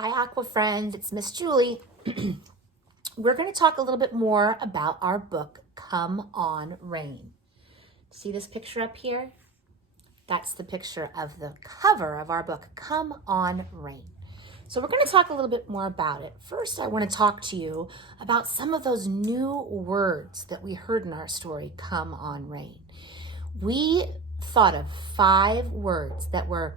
Hi, Aqua friends. It's Miss Julie. We're going to talk a little bit more about our book, Come On Rain. See this picture up here? That's the picture of the cover of our book, Come On Rain. So we're going to talk a little bit more about it. First, I want to talk to you about some of those new words that we heard in our story, Come On Rain. We thought of 5 words that were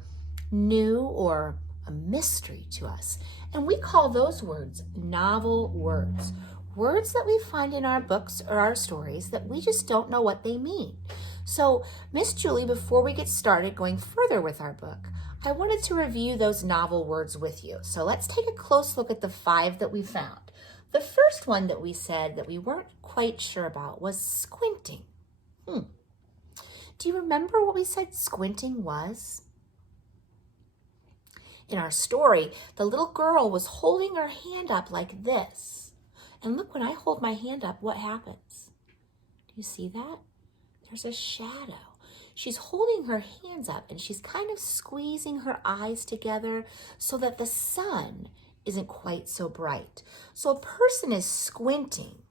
new or a mystery to us. And we call those words novel words. Words that we find in our books or our stories that we just don't know what they mean. So, Miss Julie, before we get started going further with our book, I wanted to review those novel words with you. So let's take a close look at the 5 that we found. The first one that we said that we weren't quite sure about was squinting. Do you remember what we said squinting was? In our story, the little girl was holding her hand up like this. And look, when I hold my hand up, what happens? Do you see that? There's a shadow. She's holding her hands up and she's kind of squeezing her eyes together so that the sun isn't quite so bright. So a person is squinting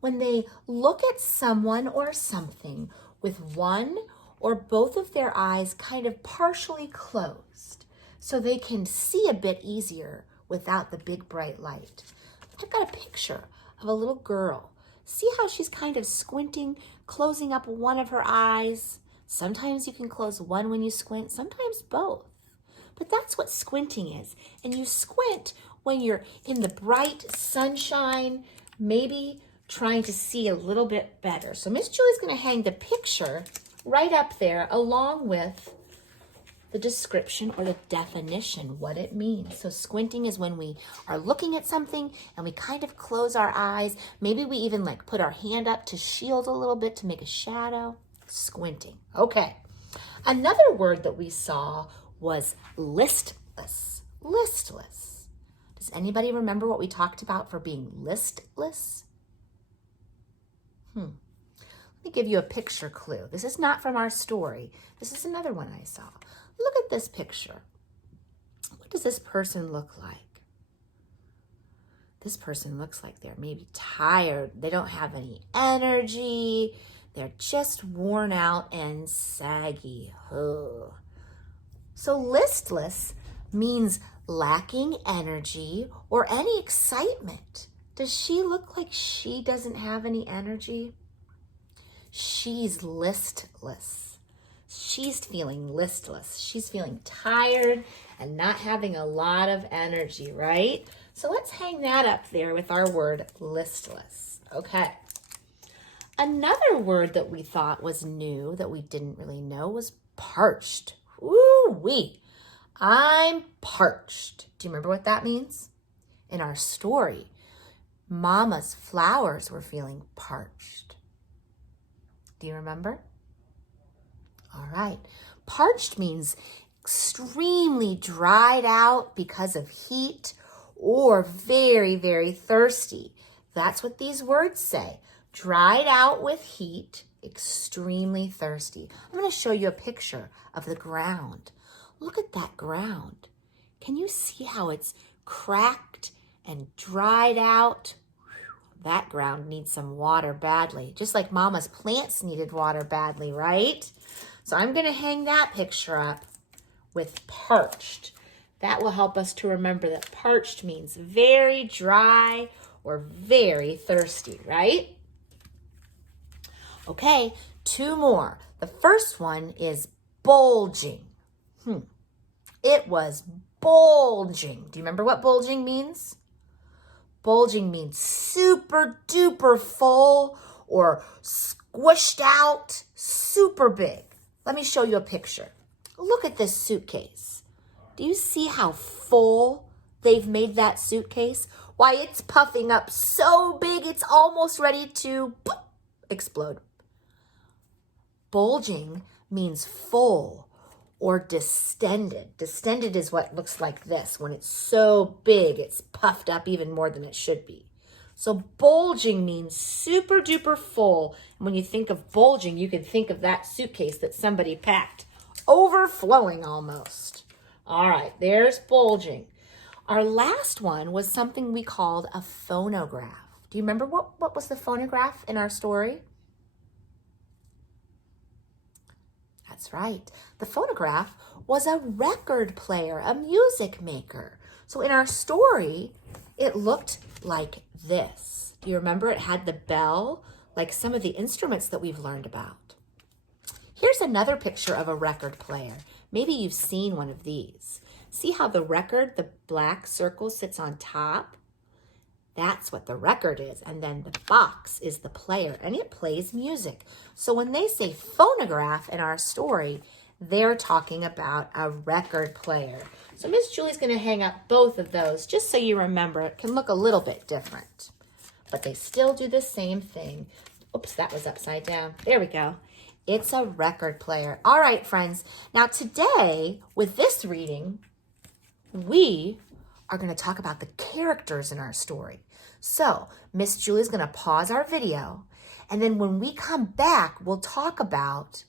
when they look at someone or something with one or both of their eyes kind of partially closed, so they can see a bit easier without the big bright light. I've got a picture of a little girl. See how she's kind of squinting, closing up one of her eyes? Sometimes you can close one when you squint, sometimes both. But that's what squinting is. And you squint when you're in the bright sunshine, maybe trying to see a little bit better. So Miss Julie's going to hang the picture right up there along with the description or the definition, what it means. So squinting is when we are looking at something and we kind of close our eyes. Maybe we even put our hand up to shield a little bit to make a shadow. Squinting. Okay. Another word that we saw was listless. Listless. Does anybody remember what we talked about for being listless? Let me give you a picture clue. This is not from our story. This is another one I saw. Look at this picture. What does this person look like? This person looks like they're maybe tired. They don't have any energy. They're just worn out and saggy. Ugh. So listless means lacking energy or any excitement. Does she look like she doesn't have any energy? She's listless. She's feeling listless. She's feeling tired and not having a lot of energy, right? So let's hang that up there with our word listless. Okay. Another word that we thought was new that we didn't really know was parched. Ooh-wee. I'm parched. Do you remember what that means? In our story, Mama's flowers were feeling parched. Do you remember? All right. Parched means extremely dried out because of heat or very, very thirsty. That's what these words say. Dried out with heat, extremely thirsty. I'm going to show you a picture of the ground. Look at that ground. Can you see how it's cracked and dried out? That ground needs some water badly, just like Mama's plants needed water badly, right? So I'm going to hang that picture up with parched. That will help us to remember that parched means very dry or very thirsty, right? Okay, 2 more. The first one is bulging. It was bulging. Do you remember what bulging means? Bulging means super duper full or squished out, super big. Let me show you a picture. Look at this suitcase. Do you see how full they've made that suitcase? Why, it's puffing up so big it's almost ready to explode. Bulging means full or distended. Distended is what looks like this. When it's so big, it's puffed up even more than it should be. So bulging means super duper full. And when you think of bulging, you can think of that suitcase that somebody packed, overflowing almost. All right, there's bulging. Our last one was something we called a phonograph. Do you remember what was the phonograph in our story? That's right. The phonograph was a record player, a music maker. So in our story, it looked like this. Do you remember it had the bell, like some of the instruments that we've learned about? Here's another picture of a record player. Maybe you've seen one of these. See how the record, the black circle, sits on top? That's what the record is. And then the box is the player, and it plays music. So when they say phonograph in our story, they're talking about a record player. So Miss Julie's going to hang up both of those just so you remember. It can look a little bit different, but they still do the same thing. Oops, that was upside down. There we go. It's a record player. All right, friends. Now today, with this reading, we are going to talk about the characters in our story. So Miss Julie's going to pause our video, and then when we come back, we'll talk about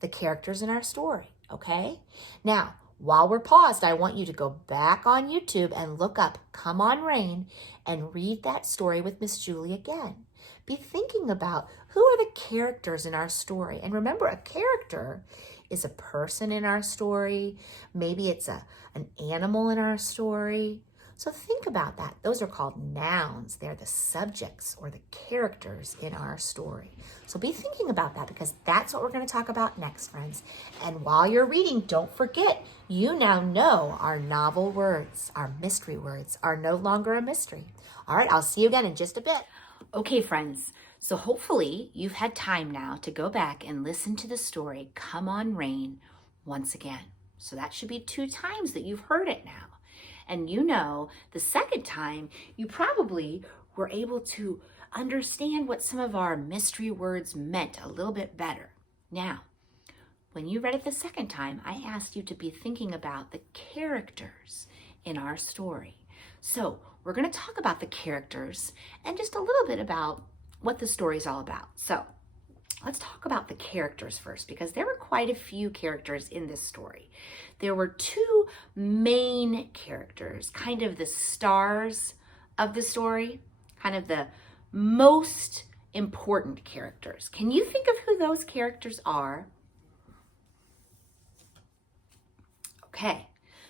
the characters in our story, okay? Now, while we're paused, I want you to go back on YouTube and look up Come On Rain and read that story with Miss Julie again. Be thinking about who are the characters in our story. And remember, a character is a person in our story. Maybe it's an animal in our story. So think about that. Those are called nouns. They're the subjects or the characters in our story. So be thinking about that because that's what we're going to talk about next, friends. And while you're reading, don't forget, you now know our novel words, our mystery words are no longer a mystery. All right, I'll see you again in just a bit. Okay, friends, so hopefully you've had time now to go back and listen to the story Come On Rain once again. So that should be 2 times that you've heard it now. And you know, the second time, you probably were able to understand what some of our mystery words meant a little bit better. Now, when you read it the second time, I asked you to be thinking about the characters in our story. So we're going to talk about the characters and just a little bit about what the story is all about. So let's talk about the characters first, because there were quite a few characters in this story. There were 2 main characters, kind of the stars of the story, kind of the most important characters. Can you think of who those characters are? Okay,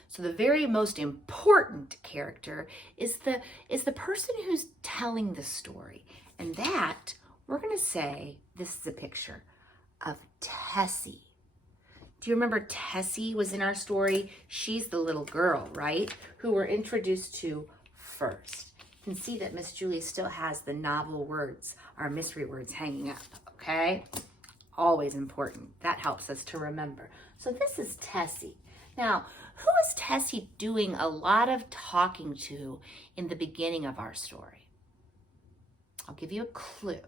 so the very most important character is the person who's telling the story. And that, we're going to say, this is a picture of Tessie. Do you remember Tessie was in our story? She's the little girl, right? Who we're introduced to first. You can see that Miss Julie still has the novel words, our mystery words, hanging up, okay? Always important. That helps us to remember. So this is Tessie. Now, who is Tessie doing a lot of talking to in the beginning of our story? I'll give you a clue.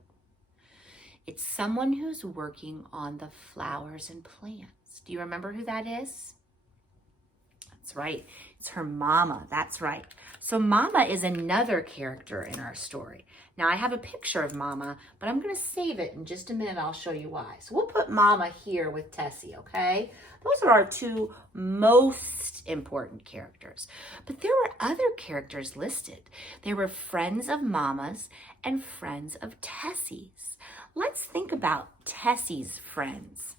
It's someone who's working on the flowers and plants. Do you remember who that is? That's right. It's her mama. That's right. So Mama is another character in our story. Now I have a picture of Mama, but I'm going to save it in just a minute. I'll show you why. So we'll put Mama here with Tessie, okay? Those are our 2 most important characters. But there were other characters listed. There were friends of Mama's and friends of Tessie's. Let's think about Tessie's friends.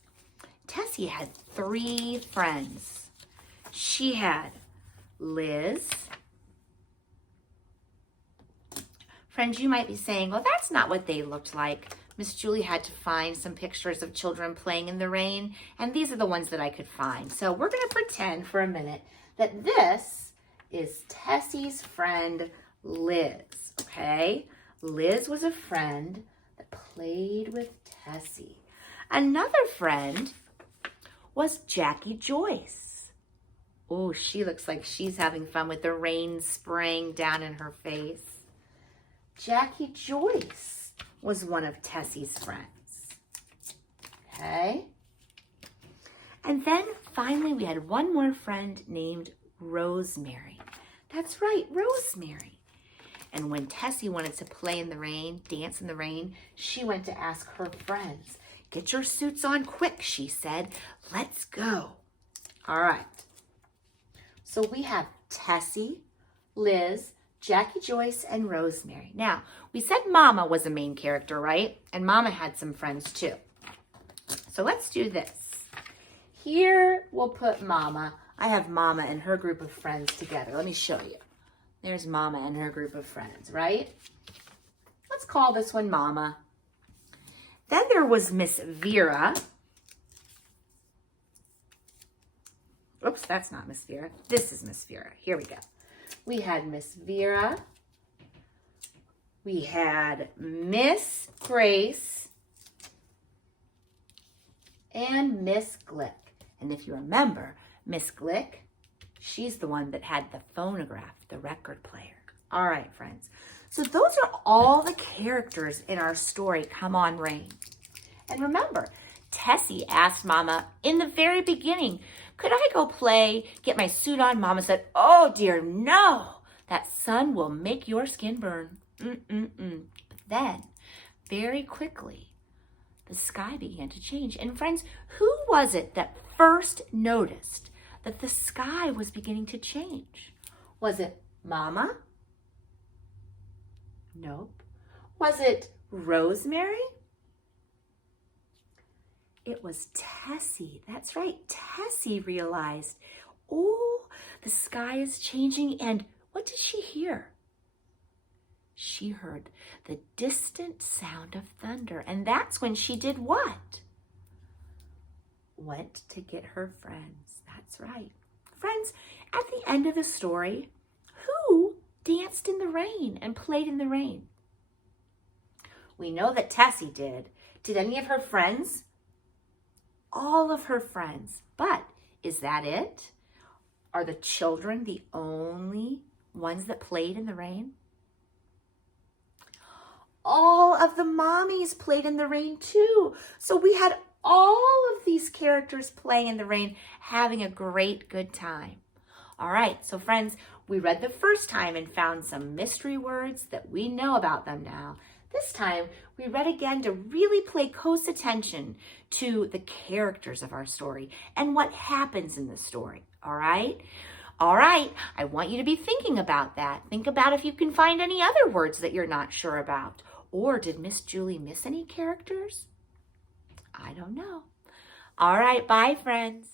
Tessie had 3 friends. She had Liz. Friends, you might be saying, well, that's not what they looked like. Miss Julie had to find some pictures of children playing in the rain, and these are the ones that I could find. So we're going to pretend for a minute that this is Tessie's friend, Liz, okay? Liz was a friend that played with Tessie. Another friend was Jackie Joyce. Oh, she looks like she's having fun with the rain spraying down in her face. Jackie Joyce was one of Tessie's friends. Okay? And then finally we had one more friend named Rosemary. That's right, Rosemary. And when Tessie wanted to play in the rain, dance in the rain, she went to ask her friends. Get your suits on quick, she said. Let's go. All right. So we have Tessie, Liz, Jackie Joyce, and Rosemary. Now, we said Mama was a main character, right? And Mama had some friends too. So let's do this. Here we'll put Mama. I have Mama and her group of friends together. Let me show you. There's Mama and her group of friends, right? Let's call this one Mama. Then there was Miss Vera. Oops, that's not Miss Vera. This is Miss Vera. Here we go. We had Miss Vera. We had Miss Grace and Miss Glick. And if you remember, Miss Glick, she's the one that had the phonograph, the record player. All right, friends. So those are all the characters in our story, Come On Rain. And remember, Tessie asked Mama in the very beginning, could I go play, get my suit on? Mama said, oh dear, no. That sun will make your skin burn. But then, very quickly, the sky began to change. And friends, who was it that first noticed that the sky was beginning to change? Was it Mama? Nope. Was it Rosemary? It was Tessie. That's right. Tessie realized, oh, the sky is changing. And what did she hear? She heard the distant sound of thunder. And that's when she did what? Went to get her friends. That's right. Friends, at the end of the story, who danced in the rain and played in the rain? We know that Tessie did. Did any of her friends? All of her friends. But is that it? Are the children the only ones that played in the rain? All of the mommies played in the rain too. So we had all of these characters playing in the rain, having a great good time. All right, so friends, we read the first time and found some mystery words that we know about them now. This time, we read again to really pay close attention to the characters of our story and what happens in the story, all right? All right, I want you to be thinking about that. Think about if you can find any other words that you're not sure about. Or did Miss Julie miss any characters? I don't know. All right, bye, friends.